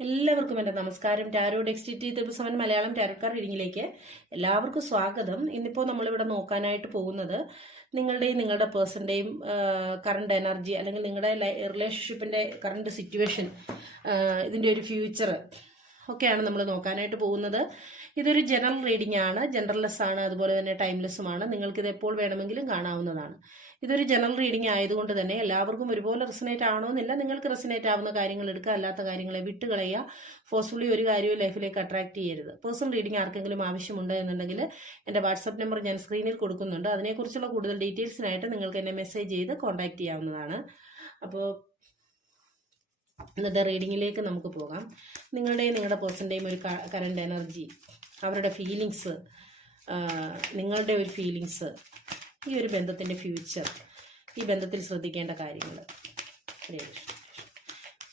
എല്ലാവർക്കും എന്റെ നമസ്കാരം. Tarot dexterity triple Malayalam tarot card റീഡിങ്ങിലേക്ക് എല്ലാവർക്കും സ്വാഗതം. ഇന്നിപ്പോൾ നമ്മളിവിടെ നോക്കാനായിട്ട് പോകുന്നത് നിങ്ങളുടെയും നിങ്ങളുടെ പേഴ്സന്റെയും കറണ്ട് എനർജി അല്ലെങ്കിൽ നിങ്ങളുടെ റിലേഷൻഷിപ്പിന്റെ കറണ്ട് സിറ്റുവേഷൻ ഇതിന്റെ ഒരു ഫ്യൂച്ചർ ഒക്കെയാണ് നമ്മൾ നോക്കാനായിട്ട് പോകുന്നത്. ഇതൊരു ജനറൽ റീഡിംഗ് ആണ്. ജനറൽ ലെസ് ആണ്. അതുപോലെ തന്നെ ടൈംലെസ്സുമാണ് നിങ്ങൾക്കിത് എപ്പോൾ വേണമെങ്കിലും കാണാവുന്നതാണ്. ഇതൊരു ജനറൽ റീഡിംഗ് ആയതുകൊണ്ട് തന്നെ എല്ലാവർക്കും ഒരുപോലെ റെസിനേറ്റ് ആവണമെന്നില്ല. നിങ്ങൾക്ക് റെസിനേറ്റ് ആവുന്ന കാര്യങ്ങൾ എടുക്കുക അല്ലാത്ത കാര്യങ്ങളെ വിട്ടുകളയുക ഫോഴ്സ്ഫുള്ളി ഒരു കാര്യവും ലൈഫിലേക്ക് അട്രാക്ട് ചെയ്യരുത്. പേഴ്സണൽ റീഡിംഗ് ആർക്കെങ്കിലും ആവശ്യമുണ്ട് എന്നുണ്ടെങ്കിൽ എന്റെ വാട്സപ്പ് നമ്പർ ഞാൻ സ്ക്രീനിൽ കൊടുക്കുന്നുണ്ട്. അതിനെക്കുറിച്ചുള്ള കൂടുതൽ ഡീറ്റെയിൽസിനായിട്ട് നിങ്ങൾക്ക് എന്നെ മെസ്സേജ് ചെയ്ത് കോൺടാക്ട് ചെയ്യാവുന്നതാണ്. അപ്പോൾ ഇന്നത്തെ റീഡിങ്ങിലേക്ക് നമുക്ക് പോകാം. നിങ്ങളുടെയും നിങ്ങളുടെ പേഴ്സന്റെയും ഒരു കറണ്ട് എനർജി അവരുടെ ഫീലിങ്സ് നിങ്ങളുടെ ഒരു ഫീലിങ്സ് ഈ ഒരു ബന്ധത്തിന്റെ ഫ്യൂച്ചർ ഈ ബന്ധത്തിൽ ശ്രദ്ധിക്കേണ്ട കാര്യങ്ങൾ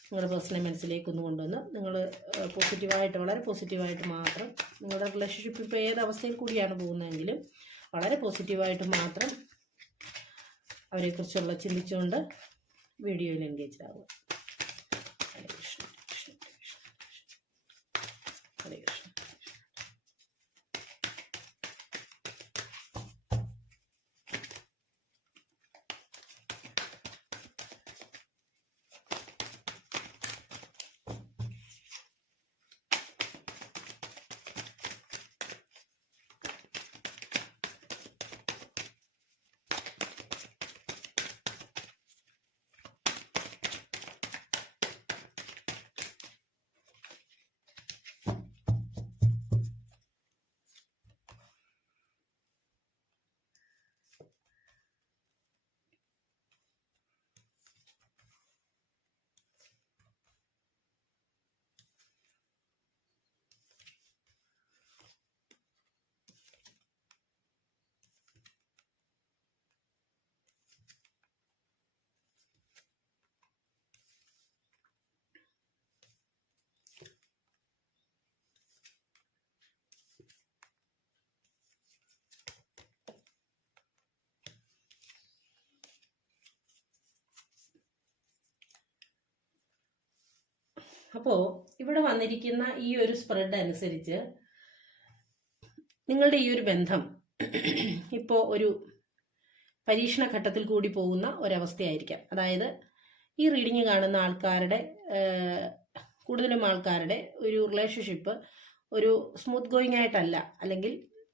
നിങ്ങളുടെ പേഴ്സണൽ മനസ്സിലേക്ക് ഒന്ന് കൊണ്ടുവന്ന് നിങ്ങൾ പോസിറ്റീവായിട്ട് വളരെ പോസിറ്റീവായിട്ട് മാത്രം നിങ്ങളുടെ റിലേഷൻഷിപ്പ് ഇപ്പോൾ ഏത് അവസ്ഥയിൽ കൂടിയാണ് പോകുന്നതെങ്കിലും വളരെ പോസിറ്റീവായിട്ട് മാത്രം അവരെക്കുറിച്ചുള്ള ചിന്തിച്ചുകൊണ്ട് വീഡിയോയിൽ എൻഗേജ് ആവുക. അപ്പോൾ ഇവിടെ വന്നിരിക്കുന്ന ഈ ഒരു സ്പ്രെഡ് അനുസരിച്ച് നിങ്ങളുടെ ഈ ഒരു ബന്ധം ഇപ്പോൾ ഒരു പരീക്ഷണ ഘട്ടത്തിൽ കൂടി പോകുന്ന ഒരവസ്ഥയായിരിക്കാം. അതായത് ഈ റീഡിങ് കാണുന്ന ആൾക്കാരുടെ കൂടുതലും ആൾക്കാരുടെ ഒരു റിലേഷൻഷിപ്പ് ഒരു സ്മൂത്ത് ഗോയിങ് ആയിട്ടല്ല. അല്ലെങ്കിൽ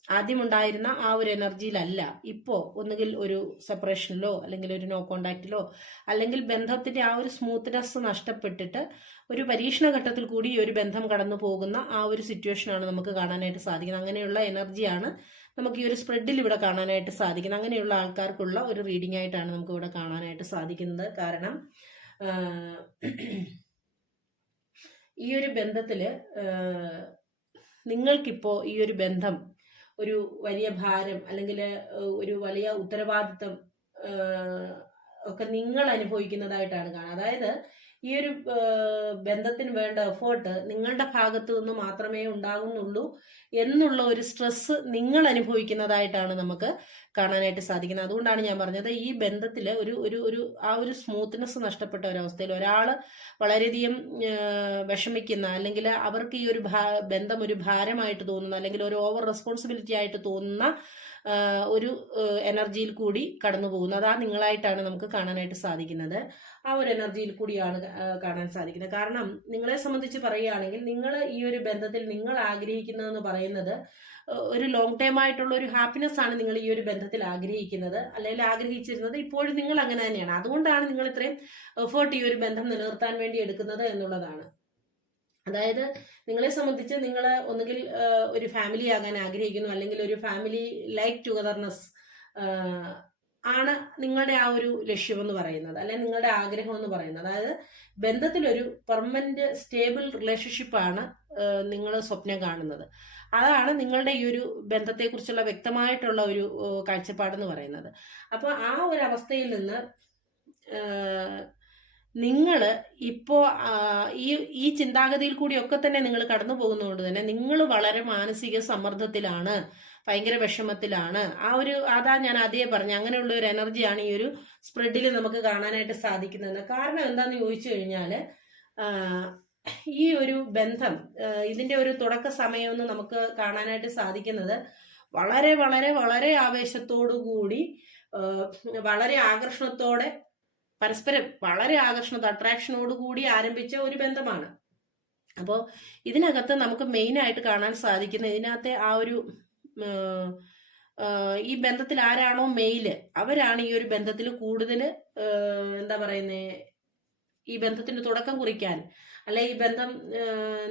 ആദ്യമുണ്ടായിരുന്ന ആ ഒരു എനർജിയിലല്ല. ഇപ്പോൾ ഒന്നുകിൽ ഒരു സെപ്പറേഷനിലോ അല്ലെങ്കിൽ ഒരു നോ കോണ്ടാക്റ്റിലോ അല്ലെങ്കിൽ ബന്ധത്തിന്റെ ആ ഒരു സ്മൂത്ത്നെസ് നഷ്ടപ്പെട്ടിട്ട് ഒരു പരീക്ഷണ ഘട്ടത്തിൽ കൂടി ഒരു ബന്ധം കടന്നു പോകുന്ന ആ ഒരു സിറ്റുവേഷനാണ് നമുക്ക് കാണാനായിട്ട് സാധിക്കുന്നത്. അങ്ങനെയുള്ള എനർജിയാണ് നമുക്ക് ഈ ഒരു സ്പ്രെഡിൽ ഇവിടെ കാണാനായിട്ട് സാധിക്കുന്നത്. അങ്ങനെയുള്ള ആൾക്കാർക്കുള്ള ഒരു റീഡിംഗ് ആയിട്ടാണ് നമുക്ക് ഇവിടെ കാണാനായിട്ട് സാധിക്കുന്നത്. കാരണം ഈ ഒരു ബന്ധത്തിൽ ആഹ്, നിങ്ങൾക്കിപ്പോ ഈ ഒരു ബന്ധം ഒരു വലിയ ഭാരം അല്ലെങ്കിൽ ഒരു വലിയ ഉത്തരവാദിത്തം ഒക്കെ നിങ്ങൾ അനുഭവിക്കുന്നതായിട്ടാണ് കാണുന്നത് അതായത് ഈ ഒരു ബന്ധത്തിന് വേണ്ട എഫേർട്ട് നിങ്ങളുടെ ഭാഗത്തു നിന്ന് മാത്രമേ ഉണ്ടാകുന്നുള്ളൂ എന്നുള്ള ഒരു സ്ട്രെസ് നിങ്ങൾ അനുഭവിക്കുന്നതായിട്ടാണ് നമുക്ക് കാണാനായിട്ട് സാധിക്കുന്നത്. അതുകൊണ്ടാണ് ഞാൻ പറഞ്ഞത് ഈ ബന്ധത്തിൽ ഒരു ഒരു ഒരു ആ ഒരു സ്മൂത്ത്നെസ് നഷ്ടപ്പെട്ട ഒരവസ്ഥയിൽ ഒരാൾ വളരെയധികം വിഷമിക്കുന്ന അല്ലെങ്കിൽ അവർക്ക് ഈ ഒരു ബന്ധം ഒരു ഭാരമായിട്ട് തോന്നുന്ന അല്ലെങ്കിൽ ഒരു ഓവർ റെസ്പോൺസിബിലിറ്റി ആയിട്ട് തോന്നുന്ന ഒരു എനർജിയിൽ കൂടി കടന്നു പോകുന്നത് ആ നിങ്ങളായിട്ടാണ് നമുക്ക് കാണാനായിട്ട് സാധിക്കുന്നത്. ആ ഒരു എനർജിയിൽ കൂടിയാണ് കാണാൻ സാധിക്കുന്നത്. കാരണം നിങ്ങളെ സംബന്ധിച്ച് പറയുകയാണെങ്കിൽ നിങ്ങൾ ഈ ഒരു ബന്ധത്തിൽ നിങ്ങൾ ആഗ്രഹിക്കുന്നതെന്ന് പറയുന്നത് ഒരു ലോങ് ടൈം ആയിട്ടുള്ള ഒരു ഹാപ്പിനെസ് ആണ് നിങ്ങൾ ഈ ഒരു ബന്ധത്തിൽ ആഗ്രഹിക്കുന്നത്. അല്ലെങ്കിൽ ആഗ്രഹിച്ചിരുന്നത് ഇപ്പോഴും നിങ്ങൾ അങ്ങനെ തന്നെയാണ്. അതുകൊണ്ടാണ് നിങ്ങൾ ഇത്രയും എഫേർട്ട് ഈ ഒരു ബന്ധം നിലനിർത്താൻ വേണ്ടി എടുക്കുന്നത് എന്നുള്ളതാണ്. അതായത് നിങ്ങളെ സംബന്ധിച്ച് നിങ്ങൾ ഒന്നുകിൽ ഒരു ഫാമിലി ആകാൻ ആഗ്രഹിക്കുന്നു അല്ലെങ്കിൽ ഒരു ഫാമിലി ലൈക്ക് ടുഗദർനെസ് ആണ് നിങ്ങളുടെ ആ ഒരു ലക്ഷ്യം എന്ന് പറയുന്നത് അല്ലെങ്കിൽ നിങ്ങളുടെ ആഗ്രഹം എന്ന് പറയുന്നത്. അതായത് ബന്ധത്തിലൊരു പെർമനന്റ് സ്റ്റേബിൾ റിലേഷൻഷിപ്പാണ് നിങ്ങൾ സ്വപ്നം കാണുന്നത്. അതാണ് നിങ്ങളുടെ ഈ ഒരു ബന്ധത്തെക്കുറിച്ചുള്ള വ്യക്തമായിട്ടുള്ള ഒരു കാഴ്ചപ്പാടെന്ന് പറയുന്നത്. അപ്പോൾ ആ ഒരു അവസ്ഥയിൽ നിന്ന് നിങ്ങൾ ഇപ്പോൾ ഈ ഈ ചിന്താഗതിയിൽ കൂടിയൊക്കെ തന്നെ നിങ്ങൾ കടന്നു പോകുന്നതുകൊണ്ട് തന്നെ നിങ്ങൾ വളരെ മാനസിക സമ്മർദ്ദത്തിലാണ് ഭയങ്കര വിഷമത്തിലാണ്. ആ ഒരു അതാ ഞാൻ അതേ പറഞ്ഞു അങ്ങനെയുള്ള ഒരു എനർജിയാണ് ഈ ഒരു സ്പ്രെഡിൽ നമുക്ക് കാണാനായിട്ട് സാധിക്കുന്നത് കാരണം എന്താന്ന് ചോദിച്ചു കഴിഞ്ഞാൽ ഈ ഒരു ബന്ധം ഇതിന്റെ ഒരു തുടക്ക സമയമെന്ന് നമുക്ക് കാണാനായിട്ട് സാധിക്കുന്നത്. വളരെ വളരെ വളരെ ആവേശത്തോടു കൂടി വളരെ ആകർഷണത്തോടെ പരസ്പരം വളരെ ആകർഷണ അട്രാക്ഷനോട് കൂടി ആരംഭിച്ച ഒരു ബന്ധമാണ്. അപ്പോൾ ഇതിനകത്ത് നമുക്ക് മെയിൻ ആയിട്ട് കാണാൻ സാധിക്കുന്ന ഇതിനകത്തെ ആ ഒരു ഈ ബന്ധത്തിൽ ആരാണോ മെയിൽ അവരാണ് ഈ ഒരു ബന്ധത്തിൽ കൂടുതൽ എന്താ പറയുന്നേ ഈ ബന്ധത്തിന്റെ തുടക്കം കുറിക്കാൻ അല്ലെ ഈ ബന്ധം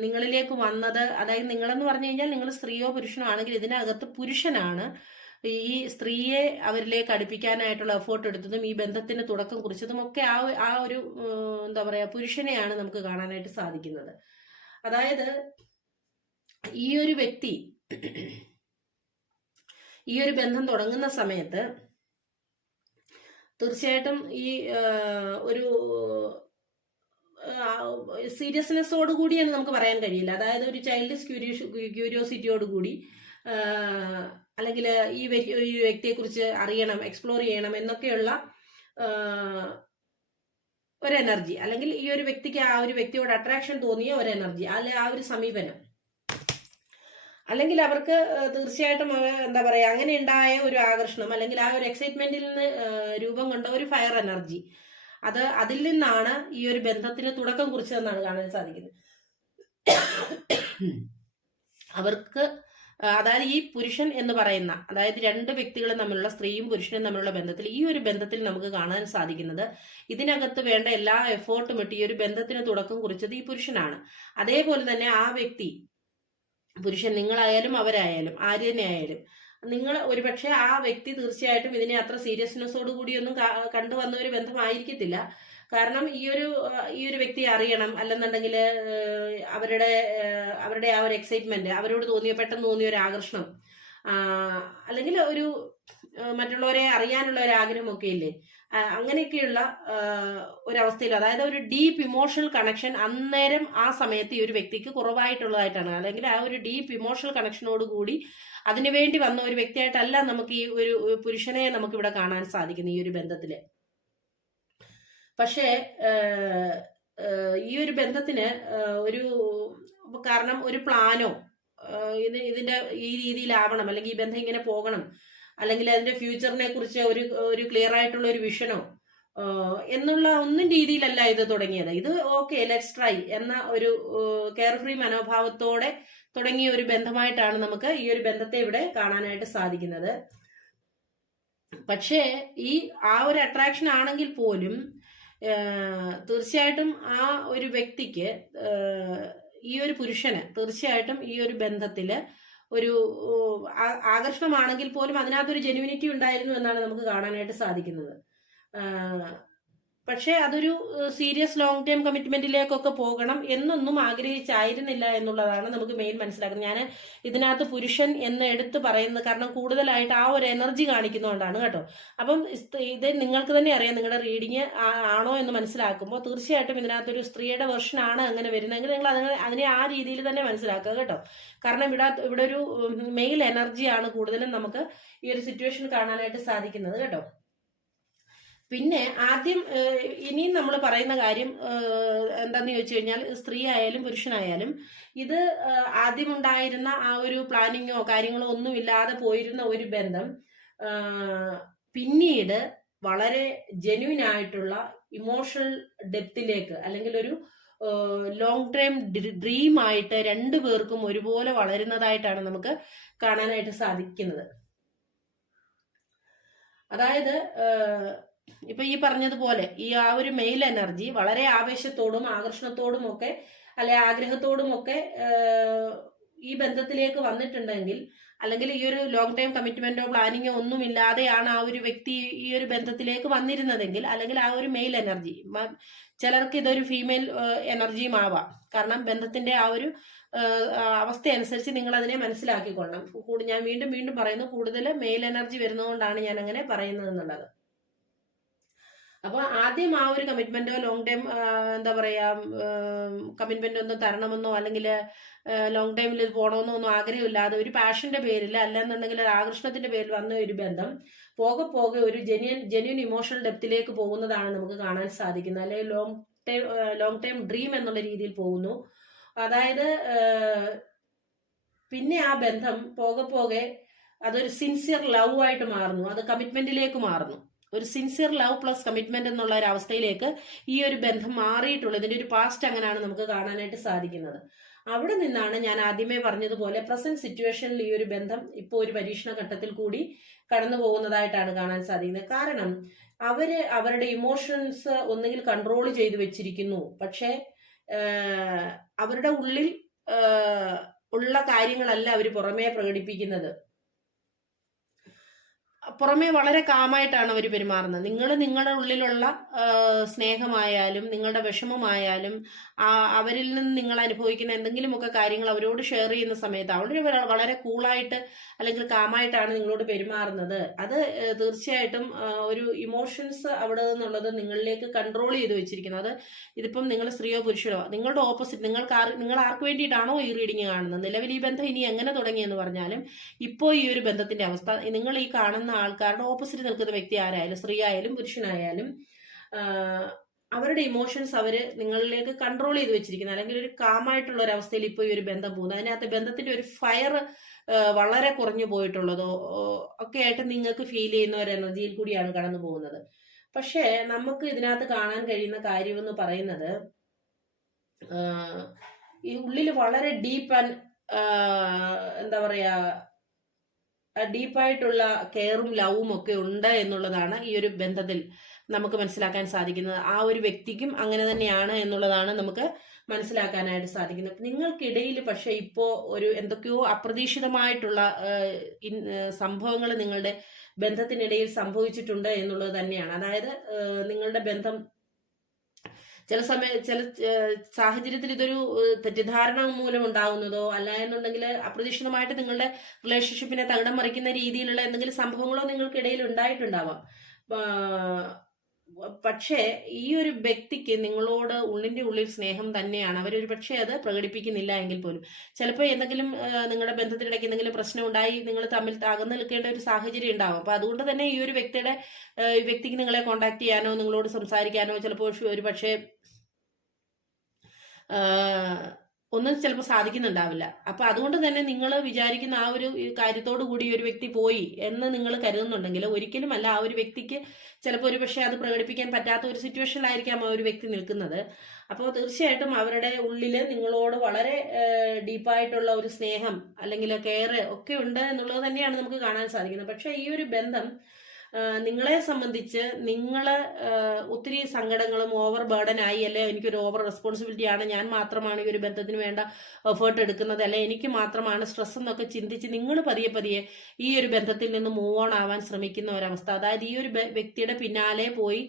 നിങ്ങളിലേക്ക് വന്നത് അതായത് നിങ്ങളെന്ന് പറഞ്ഞു കഴിഞ്ഞാൽ നിങ്ങൾ സ്ത്രീയോ പുരുഷനോ ആണെങ്കിൽ ഇതിനകത്ത് പുരുഷനാണ് ഈ സ്ത്രീയെ അവരിലേക്ക് അടുപ്പിക്കാനായിട്ടുള്ള എഫേർട്ട് എടുത്തതും ഈ ബന്ധത്തിന് തുടക്കം കുറിച്ചതും ഒക്കെ ആ ആ ഒരു എന്താ പറയാ പുരുഷനെയാണ് നമുക്ക് കാണാനായിട്ട് സാധിക്കുന്നത്. അതായത് ഈ ഒരു വ്യക്തി ഈ ഒരു ബന്ധം തുടങ്ങുന്ന സമയത്ത് തീർച്ചയായിട്ടും ഈ ഒരു സീരിയസ്നെസ്സോട് കൂടിയെന്ന് നമുക്ക് പറയാൻ കഴിയില്ല. അതായത് ഒരു ചൈൽഡ് ക്യൂരിയോസിറ്റിയോട് കൂടി അല്ലെങ്കിൽ ഈ ഈ വ്യക്തിയെക്കുറിച്ച് അറിയണം എക്സ്പ്ലോർ ചെയ്യണം എന്നൊക്കെയുള്ള ഒരു എനർജി അല്ലെങ്കിൽ ഈ ഒരു വ്യക്തിക്ക് ആ ഒരു വ്യക്തിയോട് അട്രാക്ഷൻ തോന്നിയ ഒരു എനർജി അല്ലെ ആ ഒരു സമീപനം. അല്ലെങ്കിൽ അവർക്ക് തീർച്ചയായിട്ടും എന്താ പറയുക അങ്ങനെ ഉണ്ടായ ഒരു ആകർഷണം അല്ലെങ്കിൽ ആ ഒരു എക്സൈറ്റ്മെന്റിൽ നിന്ന് രൂപം കൊണ്ട ഒരു ഫയർ എനർജി അത് അതിൽ നിന്നാണ് ഈ ഒരു ബന്ധത്തിന് തുടക്കം കുറിച്ചതെന്നാണ് കാണാൻ സാധിക്കുന്നത്. അവർക്ക് അതായത് ഈ പുരുഷൻ എന്ന് പറയുന്ന അതായത് രണ്ട് വ്യക്തികളും തമ്മിലുള്ള സ്ത്രീയും പുരുഷനും തമ്മിലുള്ള ബന്ധത്തിൽ ഈ ഒരു ബന്ധത്തിൽ നമുക്ക് കാണാൻ സാധിക്കുന്നത് ഇതിനകത്ത് വേണ്ട എല്ലാ എഫേർട്ടും ഇട്ട് ഈ ഒരു ബന്ധത്തിന് തുടക്കം കുറിച്ചത് ഈ പുരുഷനാണ്. അതേപോലെ തന്നെ ആ വ്യക്തി പുരുഷൻ നിങ്ങളായാലും അവരായാലും ആര് തന്നെ ആയാലും നിങ്ങൾ ഒരുപക്ഷെ ആ വ്യക്തി തീർച്ചയായിട്ടും ഇതിനെ അത്ര സീരിയസ്നെസ്സോട് കൂടിയൊന്നും കണ്ടുവന്ന ഒരു ബന്ധമായിരിക്കത്തില്ല. കാരണം ഈ ഒരു ഈ ഒരു വ്യക്തി അറിയണം. അല്ലെന്നുണ്ടെങ്കിൽ അവരുടെ അവരുടെ ആ ഒരു എക്സൈറ്റ്മെന്റ് അവരോട് തോന്നിയ പെട്ടെന്ന് തോന്നിയ ഒരു ആകർഷണം അല്ലെങ്കിൽ ഒരു മറ്റുള്ളവരെ അറിയാനുള്ള ഒരു ആഗ്രഹമൊക്കെ ഇല്ലേ? അങ്ങനെയൊക്കെയുള്ള ഒരവസ്ഥയിൽ അതായത് ഒരു ഡീപ്പ് ഇമോഷണൽ കണക്ഷൻ അന്നേരം ആ സമയത്ത് ഈ ഒരു വ്യക്തിക്ക് കുറവായിട്ടുള്ളതായിട്ടാണ്. അല്ലെങ്കിൽ ആ ഒരു ഡീപ്പ് ഇമോഷണൽ കണക്ഷനോട് കൂടി അതിനുവേണ്ടി വന്ന ഒരു വ്യക്തിയായിട്ടല്ല നമുക്ക് ഈ ഒരു പുരുഷനെ നമുക്ക് ഇവിടെ കാണാൻ സാധിക്കുന്നു ഈ ഒരു ബന്ധത്തിൽ. പക്ഷേ ഈ ഒരു ബന്ധത്തിന് ഒരു കാരണം ഒരു പ്ലാനോ ഇത് ഇതിന്റെ ഈ രീതിയിലാവണം അല്ലെങ്കിൽ ഈ ബന്ധം ഇങ്ങനെ പോകണം അല്ലെങ്കിൽ അതിന്റെ ഫ്യൂച്ചറിനെ കുറിച്ച് ഒരു ഒരു ക്ലിയർ ആയിട്ടുള്ള ഒരു വിഷനോ എന്നുള്ള ഒന്നും രീതിയിലല്ല ഇത് തുടങ്ങിയത്. ഇത് ഓക്കെ ലെറ്റ്സ് ട്രൈ എന്ന ഒരു കെയർ ഫ്രീ മനോഭാവത്തോടെ തുടങ്ങിയ ഒരു ബന്ധമായിട്ടാണ് നമുക്ക് ഈ ഒരു ബന്ധത്തെ ഇവിടെ കാണാനായിട്ട് സാധിക്കുന്നത്. പക്ഷേ ഈ ആ ഒരു അട്രാക്ഷൻ ആണെങ്കിൽ പോലും തീർച്ചയായിട്ടും ആ ഒരു വ്യക്തിക്ക് ഈ ഒരു പുരുഷന് തീർച്ചയായിട്ടും ഈ ഒരു ബന്ധത്തിൽ ഒരു ആകർഷണമാണെങ്കിൽ പോലും അതിനകത്തൊരു ജെനുവിനിറ്റി ഉണ്ടായിരുന്നു എന്നാണ് നമുക്ക് കാണാനായിട്ട് സാധിക്കുന്നത്. പക്ഷേ അതൊരു സീരിയസ് ലോങ് ടൈം കമ്മിറ്റ്മെന്റിലേക്കൊക്കെ പോകണം എന്നൊന്നും ആഗ്രഹിച്ചായിരുന്നില്ല എന്നുള്ളതാണ് നമുക്ക് മെയിൻ മനസ്സിലാക്കുന്നത്. ഞാൻ ഇതിനകത്ത് പുരുഷൻ എന്ന് എടുത്ത് പറയുന്നത് കാരണം കൂടുതലായിട്ട് ആ ഒരു എനർജി കാണിക്കുന്നതുകൊണ്ടാണ് കേട്ടോ. അപ്പം ഇത് നിങ്ങൾക്ക് തന്നെ അറിയാം നിങ്ങളുടെ റീഡിങ് ആണോ എന്ന് മനസ്സിലാക്കുമ്പോൾ തീർച്ചയായിട്ടും ഇതിനകത്തൊരു സ്ത്രീയുടെ വെർഷൻ ആണ് അങ്ങനെ വരുന്നതെങ്കിൽ നിങ്ങൾ അതിനെ അതിനെ ആ രീതിയിൽ തന്നെ മനസ്സിലാക്കുക കേട്ടോ. കാരണം ഇവിടെ ഇവിടെ ഒരു മെയിൽ എനർജിയാണ് കൂടുതലും നമുക്ക് ഈ ഒരു സിറ്റുവേഷൻ കാണാനായിട്ട് സാധിക്കുന്നത് കേട്ടോ. പിന്നെ ആദ്യം ഇനിയും നമ്മൾ പറയുന്ന കാര്യം എന്താന്ന് ചോദിച്ചു കഴിഞ്ഞാൽ സ്ത്രീ ആയാലും പുരുഷനായാലും ഇത് ആദ്യം ആദ്യമുണ്ടായിരുന്ന ആ ഒരു പ്ലാനിങ്ങോ കാര്യങ്ങളോ ഒന്നുമില്ലാതെ പോയിരുന്ന ഒരു ബന്ധം പിന്നീട് വളരെ ജെന്യൂൻ ആയിട്ടുള്ള ഇമോഷണൽ ഡെപ്തിലേക്ക് അല്ലെങ്കിൽ ഒരു ലോങ് ടൈം ഡ്രീം ആയിട്ട് രണ്ടു പേർക്കും ഒരുപോലെ വളരുന്നതായിട്ടാണ് നമുക്ക് കാണാനായിട്ട് സാധിക്കുന്നത്. അതായത് ഇപ്പൊ ഈ പറഞ്ഞതുപോലെ ഈ ആ ഒരു മെയിൽ എനർജി വളരെ ആവേശത്തോടും ആകർഷണത്തോടും ഒക്കെ അല്ലെ ആഗ്രഹത്തോടും ഒക്കെ ഈ ബന്ധത്തിലേക്ക് വന്നിട്ടുണ്ടെങ്കിൽ അല്ലെങ്കിൽ ഈ ഒരു ലോങ് ടൈം കമ്മിറ്റ്മെന്റോ പ്ലാനിങ്ങോ ഒന്നും ഇല്ലാതെയാണ് ആ ഒരു വ്യക്തി ഈ ഒരു ബന്ധത്തിലേക്ക് വന്നിരുന്നതെങ്കിൽ അല്ലെങ്കിൽ ആ ഒരു മെയിൽ എനർജി ചിലർക്ക് ഇതൊരു ഫീമെയിൽ എനർജിയും ആവാം. കാരണം ബന്ധത്തിന്റെ ആ ഒരു അവസ്ഥ അനുസരിച്ച് നിങ്ങൾ അതിനെ മനസ്സിലാക്കിക്കൊള്ളണം. ഞാൻ വീണ്ടും വീണ്ടും പറയുന്നു കൂടുതൽ മെയിൽ എനർജി വരുന്നതുകൊണ്ടാണ് ഞാൻ അങ്ങനെ പറയുന്നത് എന്നുള്ളത്. അപ്പൊ ആദ്യം ആ ഒരു കമ്മിറ്റ്മെന്റോ ലോങ് ടൈം എന്താ പറയാ കമ്മിറ്റ്മെന്റ് ഒന്നും തരണമെന്നോ അല്ലെങ്കിൽ ലോങ് ടൈമിൽ ഇത് പോകണമെന്നോ ഒന്നും ആഗ്രഹമില്ലാതെ ഒരു പാഷന്റെ പേരിൽ അല്ലെന്നുണ്ടെങ്കിൽ ഒരു ആകർഷണത്തിന്റെ പേരിൽ വന്ന ഒരു ബന്ധം പോകെ പോകെ ഒരു ജെന്യൻ ജെന്യൻ ഇമോഷണൽ ഡെപ്തിലേക്ക് പോകുന്നതാണ് നമുക്ക് കാണാൻ സാധിക്കുന്നത്. അല്ലെങ്കിൽ long time long time dream എന്നുള്ള രീതിയിൽ പോകുന്നു. അതായത് പിന്നെ ആ ബന്ധം പോകെ പോകെ അതൊരു സിൻസിയർ ലവ് ആയിട്ട് മാറുന്നു. അത് കമ്മിറ്റ്മെന്റിലേക്ക് മാറുന്നു. ഒരു സിൻസിയർ ലവ് പ്ലസ് കമ്മിറ്റ്മെന്റ് എന്നുള്ള ഒരു അവസ്ഥയിലേക്ക് ഈ ഒരു ബന്ധം മാറിയിട്ടുള്ളത് ഇതിന്റെ ഒരു പാസ്റ്റ് അങ്ങനെയാണ് നമുക്ക് കാണാനായിട്ട് സാധിക്കുന്നത്. അവിടെ നിന്നാണ് ഞാൻ ആദ്യമേ പറഞ്ഞതുപോലെ പ്രസന്റ് സിറ്റുവേഷനിൽ ഈ ഒരു ബന്ധം ഇപ്പോൾ ഒരു പരീക്ഷണ ഘട്ടത്തിൽ കൂടി കടന്നു പോകുന്നതായിട്ടാണ് കാണാൻ സാധിക്കുന്നത്. കാരണം അവർ അവരുടെ ഇമോഷൻസ് ഒന്നുകിൽ കൺട്രോൾ ചെയ്തു വെച്ചിരിക്കുന്നു. പക്ഷേ അവരുടെ ഉള്ളിൽ ഉള്ള കാര്യങ്ങളല്ല അവർ പുറമേ പ്രകടിപ്പിക്കുന്നത്. പുറമേ വളരെ കാമായിട്ടാണ് അവർ പെരുമാറുന്നത്. നിങ്ങൾ നിങ്ങളുടെ ഉള്ളിലുള്ള സ്നേഹമായാലും നിങ്ങളുടെ വിഷമമായാലും അവരിൽ നിന്ന് നിങ്ങൾ അനുഭവിക്കുന്ന എന്തെങ്കിലുമൊക്കെ കാര്യങ്ങൾ അവരോട് ഷെയർ ചെയ്യുന്ന സമയത്ത് അവർ വളരെ കൂളായിട്ട് അല്ലെങ്കിൽ കാമായിട്ടാണ് നിങ്ങളോട് പെരുമാറുന്നത്. അത് തീർച്ചയായിട്ടും ഒരു ഇമോഷൻസ് അവിടെ നിന്നുള്ളത് നിങ്ങളിലേക്ക് കൺട്രോൾ ചെയ്ത് വെച്ചിരിക്കുന്നത് അത് ഇതിപ്പം നിങ്ങൾ സ്ത്രീയോ പുരുഷനോ നിങ്ങളുടെ ഓപ്പോസിറ്റ് നിങ്ങൾക്ക് നിങ്ങൾ ആർക്ക് വേണ്ടിയിട്ടാണോ ഈ റീഡിങ് കാണുന്നത്? നിലവിൽ ഈ ബന്ധം ഇനി എങ്ങനെ തുടങ്ങിയെന്ന് പറഞ്ഞാലും ഇപ്പോൾ ഈ ഒരു ബന്ധത്തിന്റെ അവസ്ഥ നിങ്ങൾ ഈ കാണുന്ന ആൾക്കാരുടെ ഓപ്പോസിറ്റ് നിൽക്കുന്ന വ്യക്തി ആരായാലും സ്ത്രീ ആയാലും പുരുഷനായാലും അവരുടെ ഇമോഷൻസ് അവർ നിങ്ങളിലേക്ക് കൺട്രോൾ ചെയ്ത് വെച്ചിരിക്കുന്നത് അല്ലെങ്കിൽ ഒരു കാമായിട്ടുള്ള ഒരു അവസ്ഥയിൽ ഇപ്പോൾ ഈ ഒരു ബന്ധം പോകുന്നത് അതിനകത്ത് ബന്ധത്തിന്റെ ഒരു ഫയർ വളരെ കുറഞ്ഞു പോയിട്ടുള്ളതോ ഒക്കെ ആയിട്ട് നിങ്ങൾക്ക് ഫീൽ ചെയ്യുന്ന ഒരു എനർജിയിൽ കൂടിയാണ് കടന്നു പോകുന്നത്. പക്ഷേ നമുക്ക് ഇതിനകത്ത് കാണാൻ കഴിയുന്ന കാര്യമെന്ന് പറയുന്നത് ഈ ഉള്ളിൽ വളരെ ഡീപ്പ് ആൻഡ് എന്താ പറയാ ഡീപ്പായിട്ടുള്ള കെയറും ലവും ഒക്കെ ഉണ്ട് എന്നുള്ളതാണ് ഈ ഒരു ബന്ധത്തിൽ നമുക്ക് മനസ്സിലാക്കാൻ സാധിക്കുന്നത്. ആ ഒരു വ്യക്തിക്കും അങ്ങനെ തന്നെയാണ് എന്നുള്ളതാണ് നമുക്ക് മനസ്സിലാക്കാനായിട്ട് സാധിക്കുന്നത്. നിങ്ങൾക്കിടയിൽ പക്ഷെ ഇപ്പോൾ ഒരു എന്തൊക്കെയോ അപ്രതീക്ഷിതമായിട്ടുള്ള സംഭവങ്ങൾ നിങ്ങളുടെ ബന്ധത്തിനിടയിൽ സംഭവിച്ചിട്ടുണ്ട് എന്നുള്ളത് തന്നെയാണ്. അതായത് നിങ്ങളുടെ ബന്ധം ചില സമയ ചില സാഹചര്യത്തിൽ ഇതൊരു തെറ്റിദ്ധാരണ മൂലം ഉണ്ടാകുന്നതോ അല്ല എന്നുണ്ടെങ്കിൽ അപ്രതീക്ഷിതമായിട്ട് നിങ്ങളുടെ റിലേഷൻഷിപ്പിനെ തകിടം മറിക്കുന്ന രീതിയിലുള്ള എന്തെങ്കിലും സംഭവങ്ങളോ നിങ്ങൾക്കിടയിൽ ഉണ്ടായിട്ടുണ്ടാവാം. പക്ഷേ ഈ ഒരു വ്യക്തിക്ക് നിങ്ങളോട് ഉള്ളിന്റെ ഉള്ളിൽ സ്നേഹം തന്നെയാണ്. അവരൊരു പക്ഷേ അത് പ്രകടിപ്പിക്കുന്നില്ല എങ്കിൽ പോലും. ചിലപ്പോൾ എന്തെങ്കിലും നിങ്ങളുടെ ബന്ധത്തിനിടയ്ക്ക് എന്തെങ്കിലും പ്രശ്നം ഉണ്ടായി നിങ്ങൾ തമ്മിൽ അകന്നു നിൽക്കേണ്ട ഒരു സാഹചര്യം ഉണ്ടാവും. അപ്പോൾ അതുകൊണ്ട് തന്നെ ഈ ഒരു വ്യക്തിയുടെ വ്യക്തിക്ക് നിങ്ങളെ കോണ്ടാക്ട് ചെയ്യാനോ നിങ്ങളോട് സംസാരിക്കാനോ ചിലപ്പോൾ ഒരു പക്ഷേ ഒന്നും ചിലപ്പോൾ സാധിക്കുന്നുണ്ടാവില്ല. അപ്പൊ അതുകൊണ്ട് തന്നെ നിങ്ങൾ വിചാരിക്കുന്ന ആ ഒരു കാര്യത്തോടു കൂടി ഒരു വ്യക്തി പോയി എന്ന് നിങ്ങൾ കരുതുന്നുണ്ടെങ്കിൽ ഒരിക്കലും അല്ല ആ ഒരു വ്യക്തിക്ക് ചിലപ്പോൾ ഒരു പക്ഷേ അത് പ്രകടിപ്പിക്കാൻ പറ്റാത്ത ഒരു സിറ്റുവേഷനിലായിരിക്കാം ആ ഒരു വ്യക്തി നിൽക്കുന്നത്. അപ്പോൾ തീർച്ചയായിട്ടും അവരുടെ ഉള്ളിൽ നിങ്ങളോട് വളരെ ഡീപ്പായിട്ടുള്ള ഒരു സ്നേഹം അല്ലെങ്കിൽ കെയർ ഒക്കെ ഉണ്ട് എന്നുള്ളത് തന്നെയാണ് നമുക്ക് കാണാൻ സാധിക്കുന്നത്. പക്ഷേ ഈ ഒരു ബന്ധം നിങ്ങളെ സംബന്ധിച്ച് നിങ്ങൾ ഒത്തിരി സങ്കടങ്ങളും ഓവർ ബേർഡൻ ആയി അല്ലെ? എനിക്കൊരു ഓവർ റെസ്പോൺസിബിലിറ്റി ആണ്. ഞാൻ മാത്രമാണ് ഈ ഒരു ബന്ധത്തിന് വേണ്ട എഫേർട്ട് എടുക്കുന്നത് അല്ലെ? എനിക്ക് മാത്രമാണ് സ്ട്രെസ് എന്നൊക്കെ ചിന്തിച്ച് നിങ്ങൾ പതിയെ പതിയെ ഈ ഒരു ബന്ധത്തിൽ നിന്ന് മൂവ് ഓൺ ആവാൻ ശ്രമിക്കുന്ന ഒരവസ്ഥ. അതായത് ഈ ഒരു വ്യക്തിയുടെ പിന്നാലെ പോയി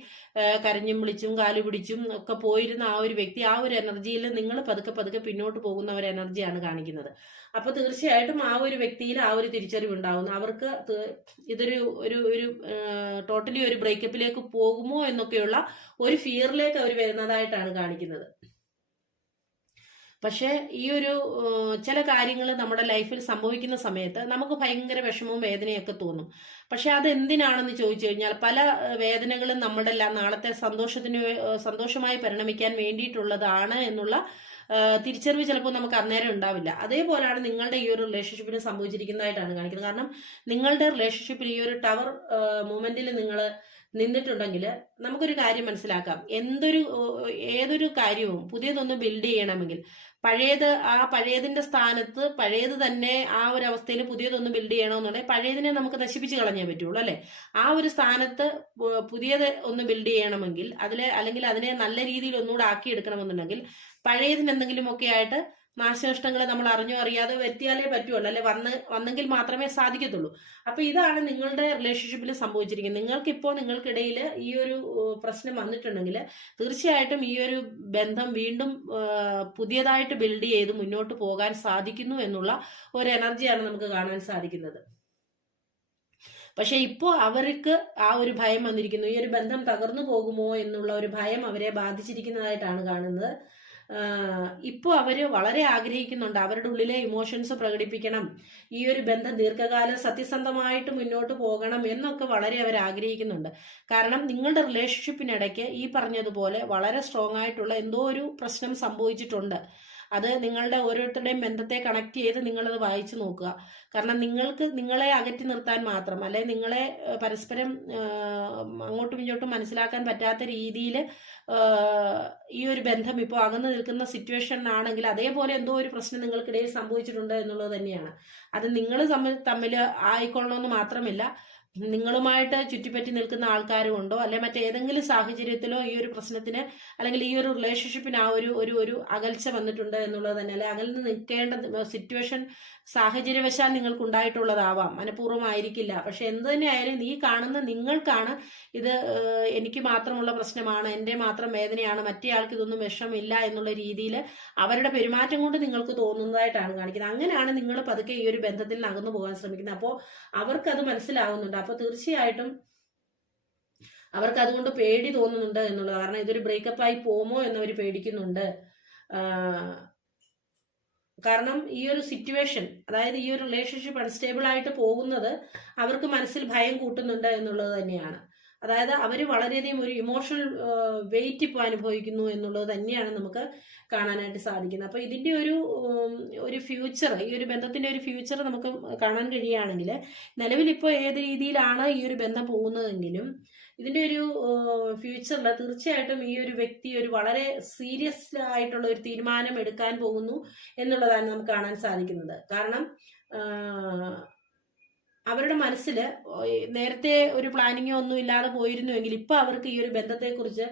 കരഞ്ഞും വിളിച്ചും കാലു പിടിച്ചും ഒക്കെ പോയിരുന്ന ആ ഒരു വ്യക്തി ആ ഒരു എനർജിയിൽ നിങ്ങൾ പതുക്കെ പതുക്കെ പിന്നോട്ട് പോകുന്ന ഒരു എനർജിയാണ് കാണിക്കുന്നത്. അപ്പൊ തീർച്ചയായിട്ടും ആ ഒരു വ്യക്തിയിൽ ആ ഒരു തിരിച്ചറിവ് ഉണ്ടാവുന്നു. അവർക്ക് ഇതൊരു ഒരു ഒരു ടോട്ടലി ഒരു ബ്രേക്കപ്പിലേക്ക് പോകുമോ എന്നൊക്കെയുള്ള ഒരു ഫിയറിലേക്ക് അവർ വരുന്നതായിട്ടാണ് കാണിക്കുന്നത്. പക്ഷേ ഈ ഒരു ചില കാര്യങ്ങൾ നമ്മുടെ ലൈഫിൽ സംഭവിക്കുന്ന സമയത്ത് നമുക്ക് ഭയങ്കര വിഷമവും വേദനയൊക്കെ തോന്നും. പക്ഷെ അത് എന്തിനാണെന്ന് ചോദിച്ചു കഴിഞ്ഞാൽ പല വേദനകളും നമ്മുടെ നാളത്തെ സന്തോഷത്തിന് സന്തോഷമായി പരിണമിക്കാൻ വേണ്ടിയിട്ടുള്ളതാണ് എന്നുള്ള തിരിച്ചറിവ് ചിലപ്പോൾ നമുക്ക് അന്നേരം ഉണ്ടാവില്ല. അതേപോലെയാണ് നിങ്ങളുടെ ഈ ഒരു റിലേഷൻഷിപ്പിന് സംഭവിച്ചിരിക്കുന്നതായിട്ടാണ് കാണിക്കുന്നത്. കാരണം നിങ്ങളുടെ റിലേഷൻഷിപ്പിൽ ഈ ഒരു ടവർ മൂമെന്റിൽ നിങ്ങൾ നിന്നിട്ടുണ്ടെങ്കിൽ നമുക്കൊരു കാര്യം മനസ്സിലാക്കാം. എന്തൊരു ഏതൊരു കാര്യവും പുതിയതൊന്ന് ബിൽഡ് ചെയ്യണമെങ്കിൽ പഴയത് ആ പഴയതിന്റെ സ്ഥാനത്ത് പഴയത് തന്നെ ആ ഒരു അവസ്ഥയിൽ പുതിയതൊന്ന് ബിൽഡ് ചെയ്യണമെന്നുണ്ടെങ്കിൽ പഴയതിനെ നമുക്ക് നശിപ്പിച്ച് കളഞ്ഞേ പറ്റുള്ളൂ അല്ലെ? ആ ഒരു സ്ഥാനത്ത് പുതിയത് ഒന്ന് ബിൽഡ് ചെയ്യണമെങ്കിൽ അതിലെ അല്ലെങ്കിൽ അതിനെ നല്ല രീതിയിൽ ഒന്നുകൂടെ ആക്കിയെടുക്കണമെന്നുണ്ടെങ്കിൽ പഴയതിന് എന്തെങ്കിലുമൊക്കെ ആയിട്ട് നാശനഷ്ടങ്ങൾ നമ്മൾ അറിഞ്ഞോ അറിയാതെ വരുത്തിയാലേ പറ്റുള്ളൂ അല്ലെ വന്ന് വന്നെങ്കിൽ മാത്രമേ സാധിക്കത്തുള്ളൂ. അപ്പൊ ഇതാണ് നിങ്ങളുടെ റിലേഷൻഷിപ്പിൽ സംഭവിച്ചിരിക്കുന്നത്. നിങ്ങൾക്കിപ്പോൾ നിങ്ങൾക്കിടയിൽ ഈ ഒരു പ്രശ്നം വന്നിട്ടുണ്ടെങ്കിൽ തീർച്ചയായിട്ടും ഈ ഒരു ബന്ധം വീണ്ടും പുതിയതായിട്ട് ബിൽഡ് ചെയ്ത് മുന്നോട്ട് പോകാൻ സാധിക്കുന്നു എന്നുള്ള ഒരു എനർജിയാണ് നമുക്ക് കാണാൻ സാധിക്കുന്നത്. പക്ഷെ ഇപ്പോൾ അവർക്ക് ആ ഒരു ഭയം വന്നിരിക്കുന്നു. ഈ ഒരു ബന്ധം തകർന്നു പോകുമോ എന്നുള്ള ഒരു ഭയം അവരെ ബാധിച്ചിരിക്കുന്നതായിട്ടാണ് കാണുന്നത്. ഇപ്പോൾ അവർ വളരെ ആഗ്രഹിക്കുന്നുണ്ട് അവരുടെ ഉള്ളിലെ ഇമോഷൻസ് പ്രകടിപ്പിക്കണം. ഈ ഒരു ബന്ധം ദീർഘകാലം സത്യസന്ധമായിട്ട് മുന്നോട്ട് പോകണം എന്നൊക്കെ വളരെ അവർ ആഗ്രഹിക്കുന്നുണ്ട്. കാരണം നിങ്ങളുടെ റിലേഷൻഷിപ്പിനിടയ്ക്ക് ഈ പറഞ്ഞതുപോലെ വളരെ സ്ട്രോങ് ആയിട്ടുള്ള എന്തോ ഒരു പ്രശ്നം സംഭവിച്ചിട്ടുണ്ട്. അത് നിങ്ങളുടെ ഓരോരുത്തരുടെയും ബന്ധത്തെ കണക്ട് ചെയ്ത് നിങ്ങളത് വായിച്ചു നോക്കുക. കാരണം നിങ്ങൾക്ക് നിങ്ങളെ അകറ്റി നിർത്താൻ മാത്രം അല്ലെ നിങ്ങളെ പരസ്പരം അങ്ങോട്ടും ഇങ്ങോട്ടും മനസ്സിലാക്കാൻ പറ്റാത്ത രീതിയിൽ ഈ ഒരു ബന്ധം ഇപ്പോൾ അകന്നു നിൽക്കുന്ന സിറ്റുവേഷൻ ആണെങ്കിൽ അതേപോലെ എന്തോ ഒരു പ്രശ്നം നിങ്ങൾക്കിടയിൽ സംഭവിച്ചിട്ടുണ്ട് എന്നുള്ളത് തന്നെയാണ്. അത് നിങ്ങൾ തമ്മിൽ തമ്മിൽ ആയിക്കൊള്ളണമെന്ന് മാത്രമില്ല നിങ്ങളുമായിട്ട് ചുറ്റിപ്പറ്റി നിൽക്കുന്ന ആൾക്കാരും ഉണ്ടോ? അല്ലെ മറ്റേതെങ്കിലും സാഹചര്യത്തിലോ ഈ ഒരു പ്രശ്നത്തിന് അല്ലെങ്കിൽ ഈ ഒരു റിലേഷൻഷിപ്പിന് ആ ഒരു ഒരു ഒരു അകൽച്ച വന്നിട്ടുണ്ട് എന്നുള്ളത് തന്നെ അല്ലെ? അകലിൽ നിൽക്കേണ്ട സിറ്റുവേഷൻ സാഹചര്യവശാൽ നിങ്ങൾക്ക് ഉണ്ടായിട്ടുള്ളതാവാം മനഃപൂർവമായിരിക്കില്ല. പക്ഷെ എന്ത് തന്നെ ആയാലും ഈ കാണുന്ന നിങ്ങൾക്കാണ് ഇത് എനിക്ക് മാത്രമുള്ള പ്രശ്നമാണ് എന്റെ മാത്രം വേദനയാണ് മറ്റേ ആൾക്ക് ഇതൊന്നും വിഷമില്ല എന്നുള്ള രീതിയിൽ അവരുടെ പെരുമാറ്റം കൊണ്ട് നിങ്ങൾക്ക് തോന്നുന്നതായിട്ടാണ് കാണിക്കുന്നത്. അങ്ങനെയാണ് നിങ്ങൾ പതുക്കെ ഈ ഒരു ബന്ധത്തിൽ നിന്ന് അകന്നു പോകാൻ ശ്രമിക്കുന്നത്. അപ്പോൾ അവർക്കത് മനസ്സിലാവുന്നുണ്ട് അപ്പോൾ തീർച്ചയായിട്ടും അവർക്ക് അതുകൊണ്ട് പേടി തോന്നുന്നുണ്ട് എന്നുള്ളത്. കാരണം ഇതൊരു ബ്രേക്കപ്പ് ആയി പോകുമോ എന്നവർ പേടിക്കുന്നുണ്ട്. കാരണം ഈ ഒരു സിറ്റുവേഷൻ അതായത് ഈ ഒരു റിലേഷൻഷിപ്പ് അൺസ്റ്റേബിൾ ആയിട്ട് പോകുന്നത് അവർക്ക് മനസ്സിൽ ഭയം കൂട്ടുന്നുണ്ട് എന്നുള്ളത് തന്നെയാണ്. അതായത് അവർ വളരെയധികം ഒരു ഇമോഷണൽ വെയിറ്റ് ഇപ്പോൾ അനുഭവിക്കുന്നു എന്നുള്ളത് തന്നെയാണ് നമുക്ക് കാണാനായിട്ട് സാധിക്കുന്നത്. അപ്പോൾ ഇതിന്റെ ഒരു ഒരു ഫ്യൂച്ചർ ഈ ഒരു ബന്ധത്തിന്റെ ഒരു ഫ്യൂച്ചർ നമുക്ക് കാണാൻ കഴിയുകയാണെങ്കിൽ നിലവിലിപ്പോൾ ഏത് രീതിയിലാണ് ഈ ഒരു ബന്ധം പോകുന്നതെങ്കിലും ഇതിന്റെ ഒരു ഫ്യൂച്ചറിൽ തീർച്ചയായിട്ടും ഈ ഒരു വ്യക്തി ഒരു വളരെ സീരിയസ് ആയിട്ടുള്ള ഒരു തീരുമാനം എടുക്കാൻ പോകുന്നു എന്നുള്ളതാണ് നമുക്ക് കാണാൻ സാധിക്കുന്നത്. കാരണം അവരുടെ മനസ്സിൽ നേരത്തെ ഒരു പ്ലാനിങ്ങോ ഒന്നും ഇല്ലാതെ പോയിരുന്നുവെങ്കിൽ ഇപ്പൊ അവർക്ക് ഈ ഒരു ബന്ധത്തെക്കുറിച്ച്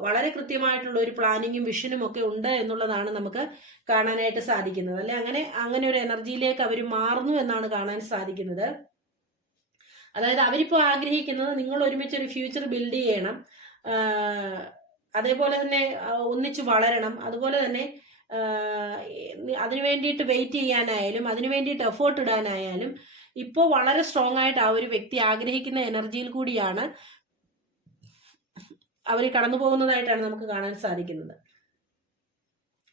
വളരെ കൃത്യമായിട്ടുള്ള ഒരു പ്ലാനിങ്ങും വിഷനും ഒക്കെ ഉണ്ട് എന്നുള്ളതാണ് നമുക്ക് കാണാനായിട്ട് സാധിക്കുന്നത്. അല്ലെ? അങ്ങനെ അങ്ങനെ ഒരു എനർജിയിലേക്ക് അവർ മാറുന്നു എന്നാണ് കാണാൻ സാധിക്കുന്നത്. അതായത് അവരിപ്പോ ആഗ്രഹിക്കുന്നത് നിങ്ങൾ ഒരുമിച്ച് ഒരു ഫ്യൂച്ചർ ബിൽഡ് ചെയ്യണം. അതേപോലെ തന്നെ ഒന്നിച്ച് വളരണം. അതുപോലെ തന്നെ അതിനു വേണ്ടിയിട്ട് വെയിറ്റ് ചെയ്യാനായാലും അതിനു വേണ്ടിയിട്ട് എഫേർട്ട് ഇടാനായാലും ഇപ്പോൾ വളരെ സ്ട്രോങ് ആയിട്ട് ആ ഒരു വ്യക്തി ആഗ്രഹിക്കുന്ന എനർജിയിൽ കൂടിയാണ് അവർ കടന്നു പോകുന്നതായിട്ടാണ് നമുക്ക് കാണാൻ സാധിക്കുന്നത്.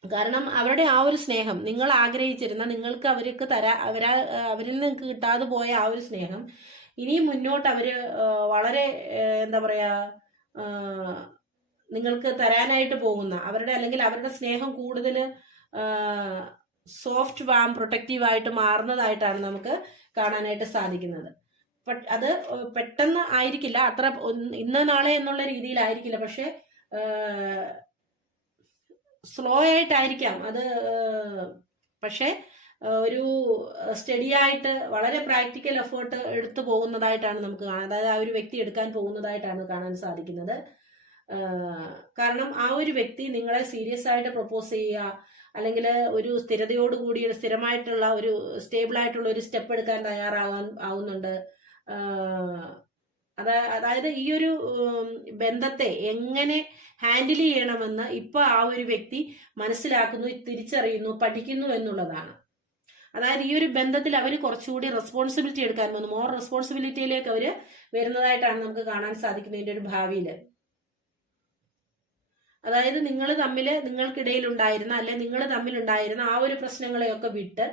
കാരണം അവരുടെ ആ ഒരു സ്നേഹം നിങ്ങൾ ആഗ്രഹിച്ചിരുന്ന നിങ്ങൾക്ക് അവർക്ക് തരാ അവരാ അവരിൽ നിന്ന് കിട്ടാതെ പോയ ആ ഒരു സ്നേഹം ഇനിയും മുന്നോട്ട് അവർ വളരെ എന്താ പറയാ നിങ്ങൾക്ക് തരാനായിട്ട് പോകുന്ന അവരുടെ അല്ലെങ്കിൽ അവരുടെ സ്നേഹം കൂടുതൽ സോഫ്റ്റ് വാം പ്രൊട്ടക്റ്റീവ് ആയിട്ട് മാറുന്നതായിട്ടാണ് നമുക്ക് കാണാനായിട്ട് സാധിക്കുന്നത്. അത് പെട്ടെന്ന് ആയിരിക്കില്ല. അത്ര ഇന്ന നാളെ എന്നുള്ള രീതിയിലായിരിക്കില്ല. പക്ഷെ സ്ലോ ആയിട്ടായിരിക്കാം. അത് പക്ഷേ ഒരു സ്റ്റഡി ആയിട്ട് വളരെ പ്രാക്ടിക്കൽ എഫേർട്ട് എടുത്തു പോകുന്നതായിട്ടാണ് നമുക്ക് കാണാൻ അതായത് ആ ഒരു വ്യക്തി എടുക്കാൻ പോകുന്നതായിട്ടാണ് കാണാൻ സാധിക്കുന്നത്. കാരണം ആ ഒരു വ്യക്തി നിങ്ങളെ സീരിയസ് ആയിട്ട് പ്രപ്പോസ് ചെയ്യുക അല്ലെങ്കിൽ ഒരു സ്ഥിരതയോടുകൂടി ഒരു സ്ഥിരമായിട്ടുള്ള ഒരു സ്റ്റേബിൾ ആയിട്ടുള്ള ഒരു സ്റ്റെപ്പ് എടുക്കാൻ തയ്യാറാവാൻ ആവുന്നുണ്ട്. അതാ- അതായത് ഈ ഒരു ബന്ധത്തെ എങ്ങനെ ഹാൻഡിൽ ചെയ്യണമെന്ന് ഇപ്പൊ ആ ഒരു വ്യക്തി മനസ്സിലാക്കുന്നു തിരിച്ചറിയുന്നു പഠിക്കുന്നു എന്നുള്ളതാണ്. അതായത് ഈ ഒരു ബന്ധത്തിൽ അവർ കുറച്ചുകൂടി റെസ്പോൺസിബിലിറ്റി എടുക്കാൻ പോകുന്നു മോർ റെസ്പോൺസിബിലിറ്റിയിലേക്ക് അവർ വരുന്നതായിട്ടാണ് നമുക്ക് കാണാൻ സാധിക്കുന്നത് ഇതിന്റെ ഒരു ഭാവിയിൽ അതായത് നിങ്ങൾ തമ്മിൽ നിങ്ങൾക്കിടയിൽ ഉണ്ടായിരുന്ന അല്ലെ നിങ്ങൾ തമ്മിൽ ഉണ്ടായിരുന്ന ആ ഒരു പ്രശ്നങ്ങളെയൊക്കെ വിട്ട്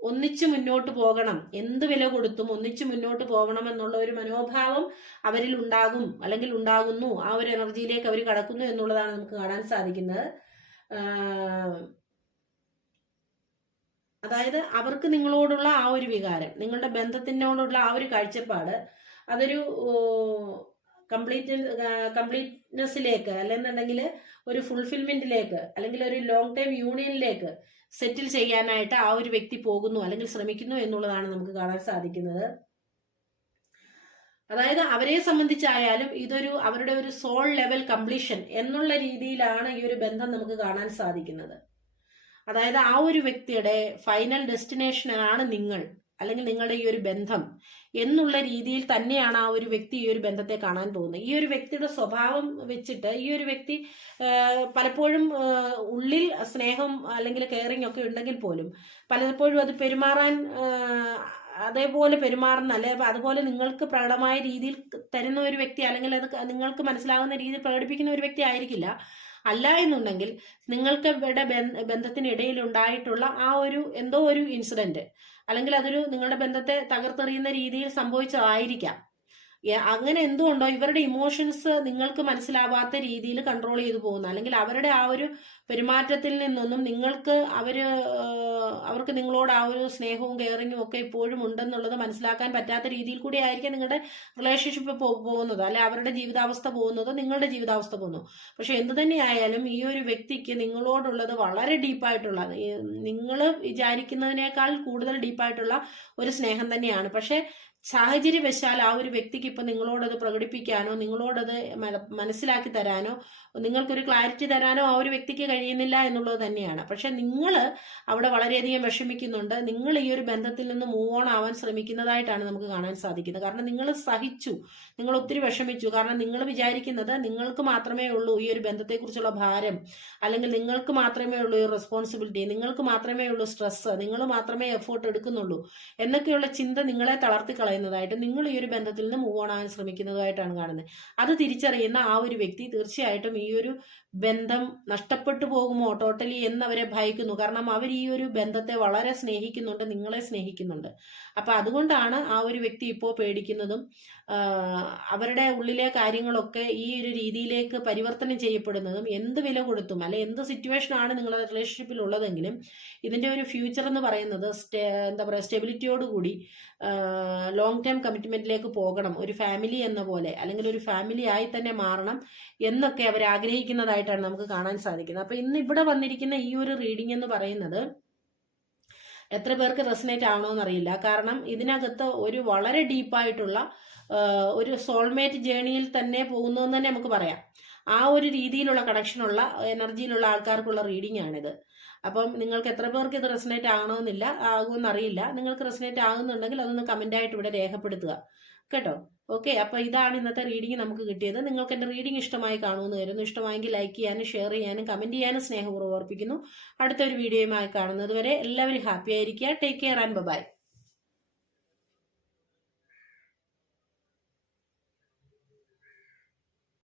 ഒന്നിച്ച് മുന്നോട്ട് പോകണം. എന്ത് വില കൊടുത്തും ഒന്നിച്ച് മുന്നോട്ട് പോകണം എന്നുള്ള ഒരു മനോഭാവം അവരിൽ ഉണ്ടാകും അല്ലെങ്കിൽ ഉണ്ടാകുന്നു. ആ ഒരു എനർജിയിലേക്ക് അവർ കടക്കുന്നു എന്നുള്ളതാണ് നമുക്ക് കാണാൻ സാധിക്കുന്നത്. അതായത് അവർക്ക് നിങ്ങളോടുള്ള ആ ഒരു വികാരം നിങ്ങളുടെ ബന്ധത്തിനോടുള്ള ആ ഒരു കാഴ്ചപ്പാട് അതൊരു കംപ്ലീറ്റ് കംപ്ലീറ്റ്നെസ്സിലേക്ക് അല്ലെന്നുണ്ടെങ്കിൽ ഒരു ഫുൾഫിൽമെന്റിലേക്ക് അല്ലെങ്കിൽ ഒരു ലോങ് ടൈം യൂണിയനിലേക്ക് സെറ്റിൽ ചെയ്യാനായിട്ട് ആ ഒരു വ്യക്തി പോകുന്നു അല്ലെങ്കിൽ ശ്രമിക്കുന്നു എന്നുള്ളതാണ് നമുക്ക് കാണാൻ സാധിക്കുന്നത്. അതായത് അവരെ സംബന്ധിച്ചായാലും ഇതൊരു അവരുടെ ഒരു സോൾ ലെവൽ കംപ്ലീഷൻ എന്നുള്ള രീതിയിലാണ് ഈ ഒരു ബന്ധം നമുക്ക് കാണാൻ സാധിക്കുന്നത്. അതായത് ആ ഒരു വ്യക്തിയുടെ ഫൈനൽ ഡെസ്റ്റിനേഷനാണ് നിങ്ങൾ. അല്ലെങ്കിൽ നിങ്ങളുടെ ഈ ഒരു ബന്ധം എന്നുള്ള രീതിയിൽ തന്നെയാണ് ആ ഒരു വ്യക്തി ഈ ഒരു ബന്ധത്തെ കാണാൻ പോകുന്നത്. ഈ ഒരു വ്യക്തിയുടെ സ്വഭാവം വെച്ചിട്ട് ഈ ഒരു വ്യക്തി പലപ്പോഴും ഉള്ളിൽ സ്നേഹം അല്ലെങ്കിൽ കെയറിങ് ഒക്കെ ഉണ്ടെങ്കിൽ പോലും പലപ്പോഴും അത് പെരുമാറാൻ അതേപോലെ പെരുമാറുന്ന അല്ലെ അതുപോലെ നിങ്ങൾക്ക് പ്രകടമായ രീതിയിൽ തരുന്ന ഒരു വ്യക്തി അല്ലെങ്കിൽ അത് നിങ്ങൾക്ക് മനസ്സിലാകുന്ന രീതിയിൽ പ്രകടിപ്പിക്കുന്ന ഒരു വ്യക്തി ആയിരിക്കില്ല. അല്ല എന്നുണ്ടെങ്കിൽ നിങ്ങൾക്ക് ഇവിടെ ബന്ധ- ബന്ധത്തിനിടയിൽ ഉണ്ടായിട്ടുള്ള ആ ഒരു എന്തോ ഒരു ഇൻസിഡന്റ് അല്ലെങ്കിൽ അതൊരു നിങ്ങളുടെ ബന്ധത്തെ തകർത്തെറിയുന്ന രീതിയിൽ സംഭവിച്ചതായിരിക്കാം. അങ്ങനെ എന്തുകൊണ്ടോ ഇവരുടെ ഇമോഷൻസ് നിങ്ങൾക്ക് മനസ്സിലാവാത്ത രീതിയിൽ കൺട്രോൾ ചെയ്തു പോകുന്നു. അല്ലെങ്കിൽ അവരുടെ ആ ഒരു പെരുമാറ്റത്തിൽ നിന്നൊന്നും നിങ്ങൾക്ക് അവർ അവർക്ക് നിങ്ങളോട് ആ ഒരു സ്നേഹവും കെയറിങ്ങും ഒക്കെ ഇപ്പോഴും ഉണ്ടെന്നുള്ളത് മനസ്സിലാക്കാൻ പറ്റാത്ത രീതിയിൽ കൂടി ആയിരിക്കും നിങ്ങളുടെ റിലേഷൻഷിപ്പ് പോകുന്നത്. അല്ലെ അവരുടെ ജീവിതാവസ്ഥ പോകുന്നത് നിങ്ങളുടെ ജീവിതാവസ്ഥ പോകുന്നു. പക്ഷെ എന്ത് തന്നെയായാലും ഈ ഒരു വ്യക്തിക്ക് നിങ്ങളോടുള്ളത് വളരെ ഡീപ്പായിട്ടുള്ള നിങ്ങൾ വിചാരിക്കുന്നതിനേക്കാൾ കൂടുതൽ ഡീപ്പായിട്ടുള്ള ഒരു സ്നേഹം തന്നെയാണ്. പക്ഷെ സാഹചര്യവശാൽ ആ ഒരു വ്യക്തിക്ക് ഇപ്പൊ നിങ്ങളോടത് പ്രകടിപ്പിക്കാനോ നിങ്ങളോടത് മന- മനസ്സിലാക്കി തരാനോ നിങ്ങൾക്കൊരു ക്ലാരിറ്റി തരാനോ ആ ഒരു വ്യക്തിക്ക് കഴിയുന്നില്ല എന്നുള്ളത് തന്നെയാണ്. പക്ഷെ നിങ്ങൾ അവിടെ വളരെയധികം വിഷമിക്കുന്നുണ്ട്. നിങ്ങൾ ഈ ഒരു ബന്ധത്തിൽ നിന്ന് മൂവ് ഓൺ ആവാൻ ശ്രമിക്കുന്നതായിട്ടാണ് നമുക്ക് കാണാൻ സാധിക്കുന്നത്. കാരണം നിങ്ങൾ സഹിച്ചു നിങ്ങൾ ഒത്തിരി വിഷമിച്ചു. കാരണം നിങ്ങൾ വിചാരിക്കുന്നത് നിങ്ങൾക്ക് മാത്രമേ ഉള്ളൂ ഈ ഒരു ബന്ധത്തെക്കുറിച്ചുള്ള ഭാരം അല്ലെങ്കിൽ നിങ്ങൾക്ക് മാത്രമേ ഉള്ളൂ ഈ റെസ്പോൺസിബിലിറ്റി നിങ്ങൾക്ക് മാത്രമേ ഉള്ളൂ സ്ട്രെസ് നിങ്ങൾ മാത്രമേ എഫേർട്ട് എടുക്കുന്നുള്ളൂ എന്നൊക്കെയുള്ള ചിന്ത നിങ്ങളെ തളർത്തി കളയുന്നതായിട്ട് നിങ്ങൾ ഈ ഒരു ബന്ധത്തിൽ നിന്ന് മൂവ് ഓൺ ആകാൻ ശ്രമിക്കുന്നതായിട്ടാണ് കാണുന്നത്. അത് തിരിച്ചറിയുന്ന ആ ഒരു വ്യക്തി തീർച്ചയായിട്ടും ഈ ഒരു ബന്ധം നഷ്ടപ്പെട്ടു പോകുമോ ടോട്ടലി എന്നവരെ ഭയക്കുന്നു. കാരണം അവർ ഈ ഒരു ബന്ധത്തെ വളരെ സ്നേഹിക്കുന്നുണ്ട് നിങ്ങളെ സ്നേഹിക്കുന്നുണ്ട്. അപ്പൊ അതുകൊണ്ടാണ് ആ ഒരു വ്യക്തി ഇപ്പോൾ പേടിക്കുന്നതും അവരുടെ ഉള്ളിലെ കാര്യങ്ങളൊക്കെ ഈ ഒരു രീതിയിലേക്ക് പരിവർത്തനം ചെയ്യപ്പെടുന്നതും എന്ത് വില കൊടുത്തും അല്ലെ എന്ത് സിറ്റുവേഷൻ ആണ് നിങ്ങളുടെ റിലേഷൻഷിപ്പിൽ ഉള്ളതെങ്കിലും ഇതിന്റെ ഒരു ഫ്യൂച്ചർ എന്ന് പറയുന്നത് സ്റ്റേ എന്താ പറയുക സ്റ്റെബിലിറ്റിയോടുകൂടി ലോങ് ടൈം കമ്മിറ്റ്മെന്റിലേക്ക് പോകണം. ഒരു ഫാമിലി എന്ന പോലെ അല്ലെങ്കിൽ ഒരു ഫാമിലി ആയി തന്നെ മാറണം എന്നൊക്കെ അവർ ആഗ്രഹിക്കുന്നതായിട്ടാണ് നമുക്ക് കാണാൻ സാധിക്കുന്നത്. അപ്പൊ ഇന്ന് ഇവിടെ വന്നിരിക്കുന്ന ഈ ഒരു റീഡിംഗ് എന്ന് പറയുന്നത് എത്ര പേർക്ക് റെസിനേറ്റ് ആവണോ അറിയില്ല. കാരണം ഇതിനകത്ത് ഒരു വളരെ ഡീപ്പായിട്ടുള്ള ഒരു സോൾമേറ്റ് ജേണിയിൽ തന്നെ പോകുന്നു എന്ന് തന്നെ നമുക്ക് പറയാം. ആ ഒരു രീതിയിലുള്ള കണക്ഷനുള്ള എനർജിയിലുള്ള ആൾക്കാർക്കുള്ള റീഡിംഗ് ആണിത് അപ്പം നിങ്ങൾക്ക് എത്ര പേർക്ക് ഇത് റെസനേറ്റ് ആകണമെന്നില്ല ആകുമെന്ന് അറിയില്ല നിങ്ങൾക്ക് റെസനേറ്റ് ആകുന്നുണ്ടെങ്കിൽ അതൊന്ന് കമന്റ് ആയിട്ട് ഇവിടെ രേഖപ്പെടുത്തുക. കേട്ടോ? ഓക്കെ അപ്പോൾ ഇതാണ് ഇന്നത്തെ റീഡിംഗ് നമുക്ക് കിട്ടിയത്. നിങ്ങൾക്ക് എന്റെ റീഡിംഗ് ഇഷ്ടമായി കാണുമെന്ന് വരുന്നു ഇഷ്ടമായെങ്കിൽ ലൈക്ക് ചെയ്യാനും ഷെയർ ചെയ്യാനും കമന്റ് ചെയ്യാനും സ്നേഹപൂർവം ഓർപ്പിക്കുന്നു. അടുത്തൊരു വീഡിയോയുമായി കാണുന്നത് വരെ എല്ലാവരും ഹാപ്പി ആയിരിക്കുക. Take care and bye.